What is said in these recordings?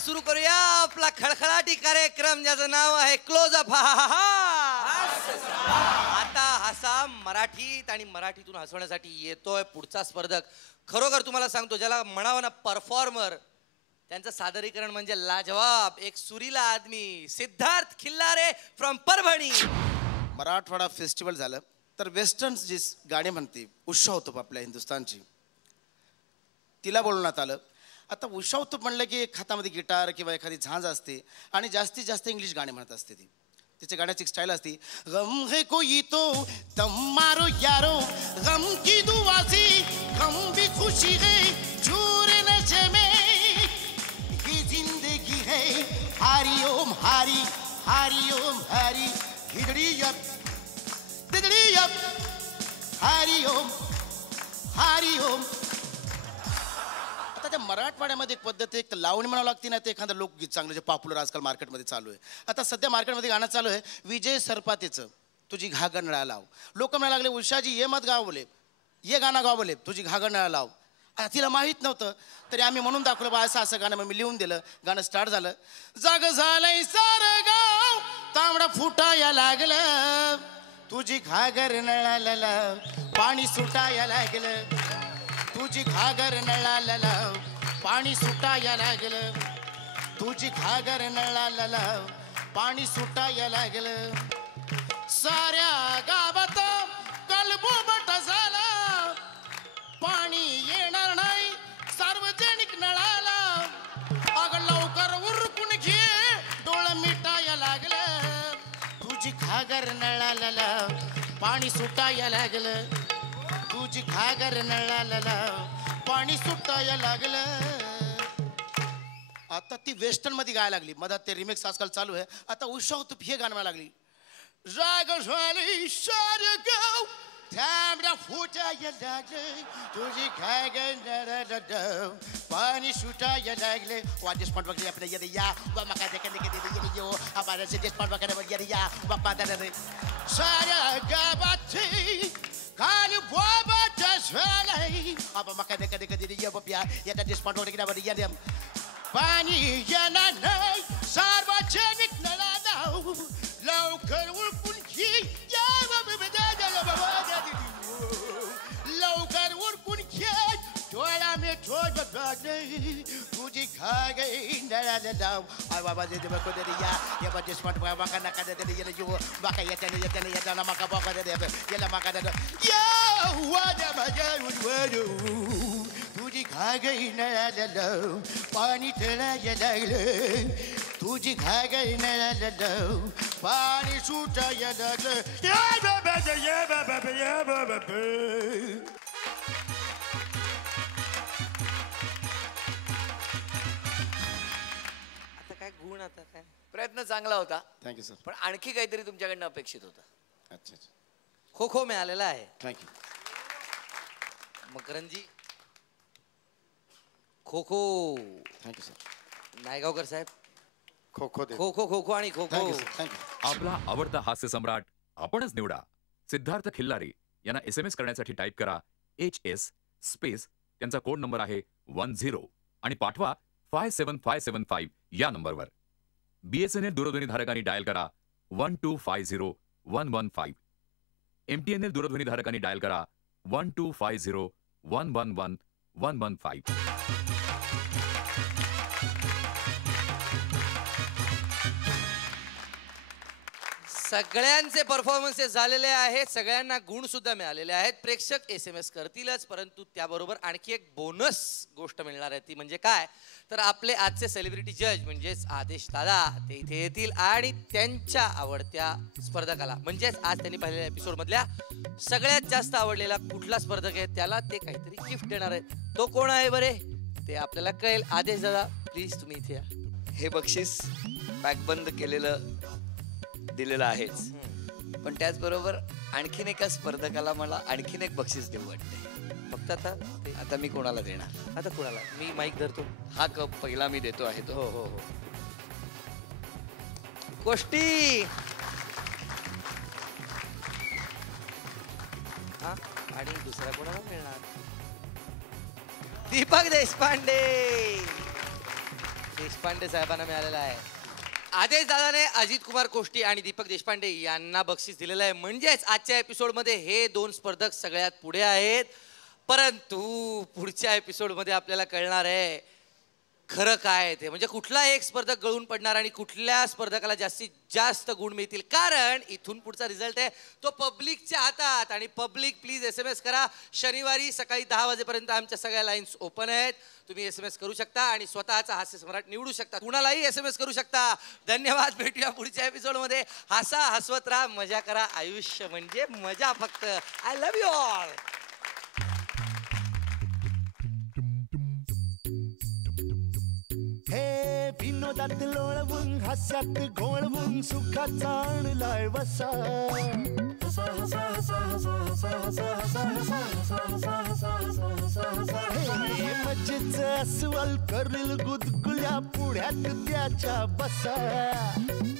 सुरू करूया आपला खळखळाटी कार्यक्रम ज्याचं नाव आहे क्लोजअप. आता हसा मराठीत आणि मराठीतून हसवण्यासाठी येतोय पुढचा स्पर्धक. खरोखर तुम्हाला सांगतो, ज्याला म्हणावं ना परफॉर्मर, त्यांचं सादरीकरण म्हणजे लाजवाब. एक सुरीला आदमी, सिद्धार्थ खिल्लारे फ्रॉम परभणी. मराठवाडा फेस्टिवल झालं तर वेस्टर्न जी गाणी म्हणते, उषा होतो आपल्या हिंदुस्थानची, तिला बोलवण्यात आलं. आता उषा होतो म्हणलं की एक हातामध्ये गिटार किंवा एखादी झांज असते आणि जास्तीत जास्त इंग्लिश गाणी म्हणत असते. ती तिच्या गाण्याची एक स्टाईल असते. गम है कोई तो तम मारो यारो, गम की दुआ से गम भी खुशी है, चूरे नशे में ये जिंदगी है. हरि ओम हरि, हरि ओम हरि, हिजड़ी अप हरि ओम हरि ओम. आता त्या मराठवाड्यामध्ये एक पद्धत आहे, एक लावणी म्हणावं लागते ना, ते एखादं लोकगीत चांगलं जे पॉप्युलर आजकाल मार्केटमध्ये चालू आहे. आता सध्या मार्केटमध्ये गाणं चालू आहे विजय सरपातेचं तुझी घागर नळा लाव. लोक म्हणायला लागले उषाजी ये मत गाव बोले, ये गाणं गाव बोले, तुझी घागर नळा लाव. तिला माहीत नव्हतं तरी आम्ही म्हणून दाखवलं बा असं असं गाणं. मग मी लिहून दिलं, गाणं स्टार्ट झालं. जाग झालंय सारं गाव तांबडा फुटाया लागलं, तुझी घागर नळाला लाव, पाणी सुटाया लागलं, तुझी घागर नळाला लाव, पाणी सुटाया लागलं, तुझी घागर नळाला लाव, पाणी सुटाया लागलं. साऱ्या गावात कलबोबट झाला, पाणी येणार नाही सार्वजनिक नळाला. अग लवकर उरकून घे, डोळं मिटाया लागलं, तुझी घागर नळाला लाव, पाणी सुटाया लागलं, तुझी घागर नळाला लाव, पाणी सुटाया लागलं. आता ती वेस्टर्न मध्ये गायला लागली. मधात ते रिमिक्स आजकाल चालू आहे. आता उषा होतो हे गाणं म्हणायला लागली. जाग झाली सारं गाव तांबडा फुटाया लागले, तुझी घागर नळाला लाव, पाणी सुटाया लागले. वाटेस पण बघले आपल्या येते या बाबा काय देखील यो आपण सिद्धेश पण बघायला या बाप्पा दादा. साऱ्या गावात काल बोबट झालंय, बाबा मका कधी ये बाप्या येता डिस्पाउंट वगैरे किती या द्या. पाणी येणार नाही सार्वजनिक नळाला, लवकर उरकून घे, लवकर उरकून घे, डोळा मी ठोड लागले, तुझी घागर नळाला लाव. आय बाबा दे बघू दे या ये बा डिस्पाउंट बाका नका दे दे ये जीव बाका येताना मका बाका दे याला मका दे या वाद्या माझ्या उडवडू, तुझी घागर नळाला लाव, पाणी तळाया लागलं, तुझी घागर नळाला लाव, पाणी सुटाया लागलं. आता काय गुण, आता काय प्रयत्न चांगला होता. Thank you sir. पण आणखी काहीतरी तुमच्याकडनं अपेक्षित होतं. अच्छा अच्छा, खो खो मिळालेला आहे. थँक्यू. मकरंजी खो खो. Thank you sir. नायगावकर साहेब खो खो खो खो खो खो आणि खो खो. Thank you sir. थँक्यू. आपला आवडता हास्य सम्राट आपणच निवडा. सिद्धार्थ खिल्लारे यांना SMS करण्यासाठी टाईप करा HS स्पेस, त्यांचा कोड नंबर आहे 10 आणि पाठवा 57575 या नंबरवर. BSNL दूरध्वनी धारकांनी डायल करा 1250115. MTNL दूरध्वनी धारकांनी डायल करा 12501111115. सगळ्यांचे परफॉर्मन्सेस झालेले आहेत, सगळ्यांना गुण सुद्धा मिळालेले आहेत. प्रेक्षक SMS करतीलच, परंतु त्याबरोबर आणखी एक बोनस गोष्ट मिळणार आहे. ती म्हणजे काय, तर आपले आजचे सेलिब्रिटी जज म्हणजेच आदेश दादा ते इथे येतील आणि त्यांच्या आवडत्या स्पर्धकाला, म्हणजेच आज त्यांनी पाहिलेल्या एपिसोड मधल्या सगळ्यात जास्त आवडलेला कुठला स्पर्धक आहे त्याला ते काहीतरी गिफ्ट देणार आहेत. तो कोण आहे बरे ते आपल्याला कळेल. आदेश दादा प्लीज तुम्ही इथे या. हे बक्षीस पॅकबंद केलेलं दिलेलं आहेच, पण त्याचबरोबर आणखीन एका स्पर्धकाला मला आणखीन एक बक्षीस देऊ वाटते. फक्त आता मी कोणाला देणार? आता कोणाला? मी माईक धरतो. हा कप पहिला मी देतो आहे तो. हो हो हो. गोष्टी हा, आणि दुसरा कोणाला मिळणार? दीपक देशपांडे. देशपांडे साहेबांना मिळालेला आहे. आदेश दादाने अजित कुमार कोष्टी आणि दीपक देशपांडे यांना बक्षीस दिलेलं आहे. म्हणजेच आजच्या एपिसोडमध्ये हे 2 स्पर्धक सगळ्यात पुढे आहेत. परंतु पुढच्या एपिसोडमध्ये आपल्याला कळणार आहे खरं काय ते, म्हणजे कुठला एक स्पर्धक गळून पडणार आणि कुठल्या स्पर्धकाला जास्तीत जास्त गुण मिळतील. कारण इथून पुढचा रिझल्ट आहे तो पब्लिकच्या हातात. आणि पब्लिक प्लीज SMS करा. शनिवारी सकाळी 10 वाजेपर्यंत आमच्या सगळ्या लाईन्स ओपन आहेत. तुम्ही SMS करू शकता आणि स्वतःचा हास्य सम्राट निवडू शकता. कुणालाही SMS करू शकता. धन्यवाद. भेटूया पुढच्या एपिसोडमध्ये. हसा, हसवत राहा, मजा करा. आयुष्य म्हणजे मजा फक्त. I love you all. हे विनोदात लोळवून हास्यात घोळवून सुखाचा आणलाय वसा. हे मजेच अस्वल करील गुदगुल्या पुढ्यात त्याच्या बसा.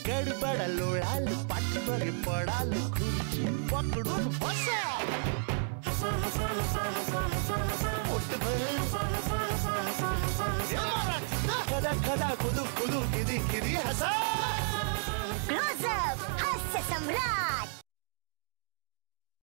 गडबड लोळाल पाठीवर पडाल खुर्ची पकडून बसा. खदा खदा खुदू खुदू किदी किदी हसा. क्लोज अप हास्य सम्राट.